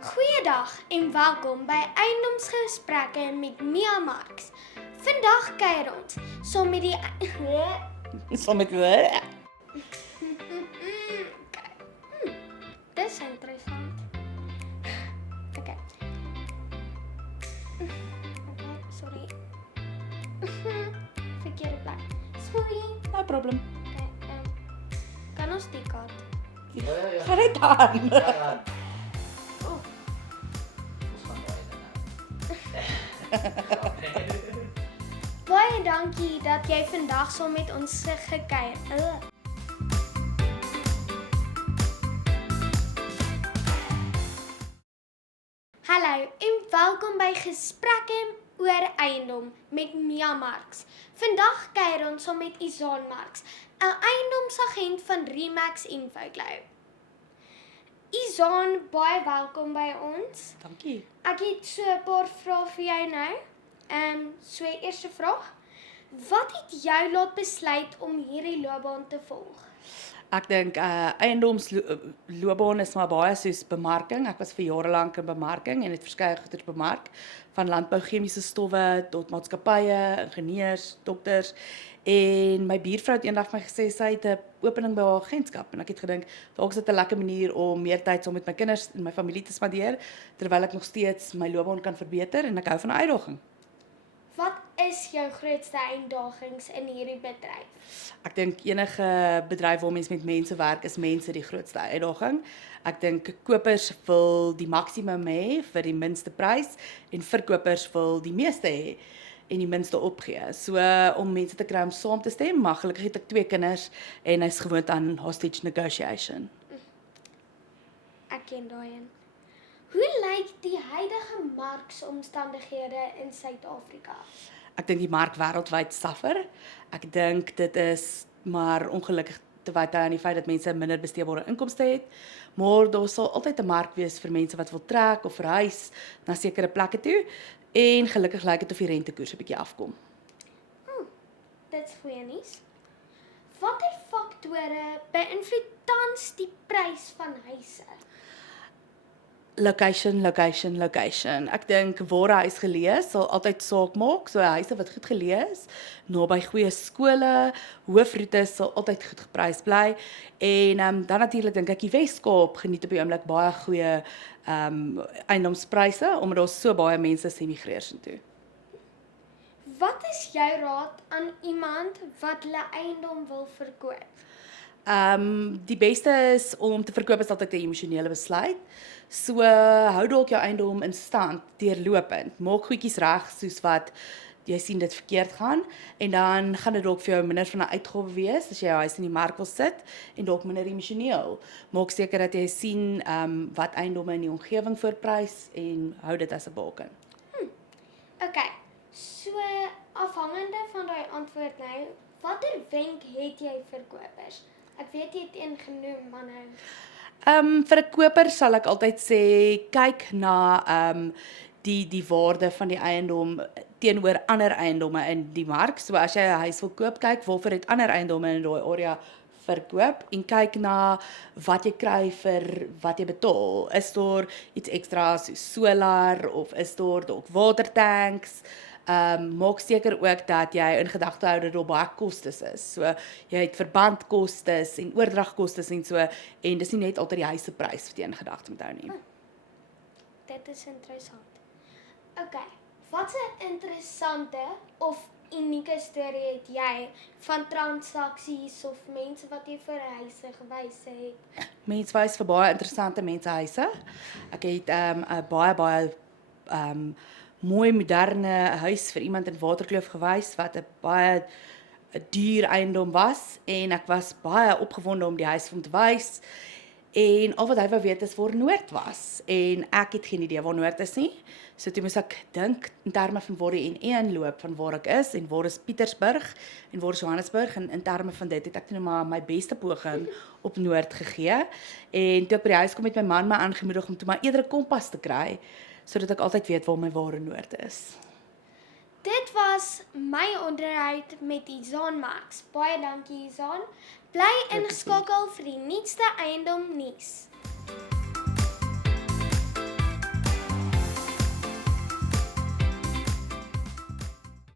Goeiedag en welkom by Eiendomsgesprekke met Mia Marx. Vandag kuier ons saam met die Saam met Dis interessant. Okay. Okay, sorry. Verkeerde plek. Sorry. no problem. Okay, kan ons die kaart? Gaan dit aan. Oh, baie dankie dat jy vandag saam met ons gekuier. Hallo en welkom by Gesprekke oor Eiendom met Mia Marx. Vandag kuier ons saam met Izaan Marx, 'n eiendomsagent van Remax Infoglow. Izaan, baie welkom by ons. Dankie. Ek het so 'n paar vrae vir jou nou. So eerste vraag. Wat het jou laat besluit om hierdie loopbaan te volg? Ek dink eiendomsloopbaan is maar baie soos bemarking. Ek was vir jare lank in bemarking en het verskeie goeder bemark, van landbou chemiese stowwe tot maatskappye, ingenieurs, dokters. En my buurvrou het eendag vir my gesê sy het 'n opening by haar agentskap en ek het gedink dalk is dit 'n lekker manier om meer tyd saam met my kinders en my familie te spandeer terwyl ek nog steeds my loopbaan kan verbeter en ek hou van 'n uitdaging. Wat is jou grootste uitdagings in hierdie bedryf? Ek dink enige bedryf waar mens met mense werk, is mense die grootste uitdaging. Ek dink kopers wil die maksimum hê vir die minste prys en verkopers wil die meeste hê en die minste opgee. So om mense te kry om saam te stem, maar gelukkig het ek 2 kinders en hy's gewoond aan hostage negotiation. Ek ken daai een. Hoe lyk die huidige marksomstandighede in Suid-Afrika? Ek dink die mark wêreldwyd suffer. Ek dink dit is maar ongelukkig te wyte aan die feit dat mense minder besteedbare inkomste het, maar daar sal altyd 'n mark wees vir mense wat wil trek of verhuis na sekere plekke toe en gelukkig lyk dit of die rentekoers 'n bietjie afkom. Dit's goeie nuus. Watter faktore beïnvloed tans die prys van huise? Location. Ek dink waar 'n huis geleë is, sal altyd saak maak. So huise wat goed geleë is, naby goeie skole, hoofroetes sal altyd goed geprys bly. En dan natuurlik dink ek die Wes-Kaap geniet op die oomblik baie goeie eiendomspryse omdat daar so baie mense emigreer soontoe. Wat is jou raad aan iemand wat hulle eiendom wil verkoop? Die beste is om te verkoop is altyd 'n emosionele besluit. So hou dalk jou eiendom in stand deurlopend. Maak goedjies reg soos wat jy sien dit verkeerd gaan en dan gaan dit dalk vir jou minder van 'n uitgawe wees as jy jou huis in die mark wil sit en dalk minder emosioneel. Maak seker dat jy sien wat eiendomme in die omgewing voorprys en hou dit as 'n baken. Okay, so afhangende van daai antwoord nou, watter wenk het jy vir kopers? Ek weet jy het een genoem, maar nou. Vir 'n koper sal ek altyd sê kyk na die waarde van die eiendom teenoor ander eiendomme in die mark. So as jy 'n huis wil koop, kyk waarvoor het ander eiendomme in daai area verkoop en kyk na wat jy kry vir wat jy betaal. Is daar iets ekstra soos solar of is daar dalk watertanks? Maak seker ook dat jy in gedagte hou dat daar baie kostes is. So jy het verbandkostes en oordragkostes en so en dis nie net altyd die huiseprys wat jy in gedagte moet hou nie. Dit is interessant. Okay, wat 'n interessante of unieke storie het jy van transaksies of mense wat jy vir huise gewys het? Mense wys vir baie interessante mensehuise. Ek het 'n baie mooi moderne huis vir iemand in Waterkloof gewys wat 'n baie duur eiendom was en ek was baie opgewonde om die huis vir hom te wys. En al wat hy wou weet is waar Noord was en ek het geen idee waar Noord is nie. So toe moes ek dink in terme van waar die N1 loop van waar ek is en waar is Pietersburg en waar is Johannesburg en in terme van dit het ek nou maar my beste poging op Noord gegee. En toe ek by die huis kom het my man my aangemoedig om toe maar eerder 'n kompas te kry sodat ek altyd weet waar my ware Noord is. Dit was my onderhoud met Izaan Marx. Baie dankie Izaan. Bly ingeskakel vir die nuutste eiendom nuus.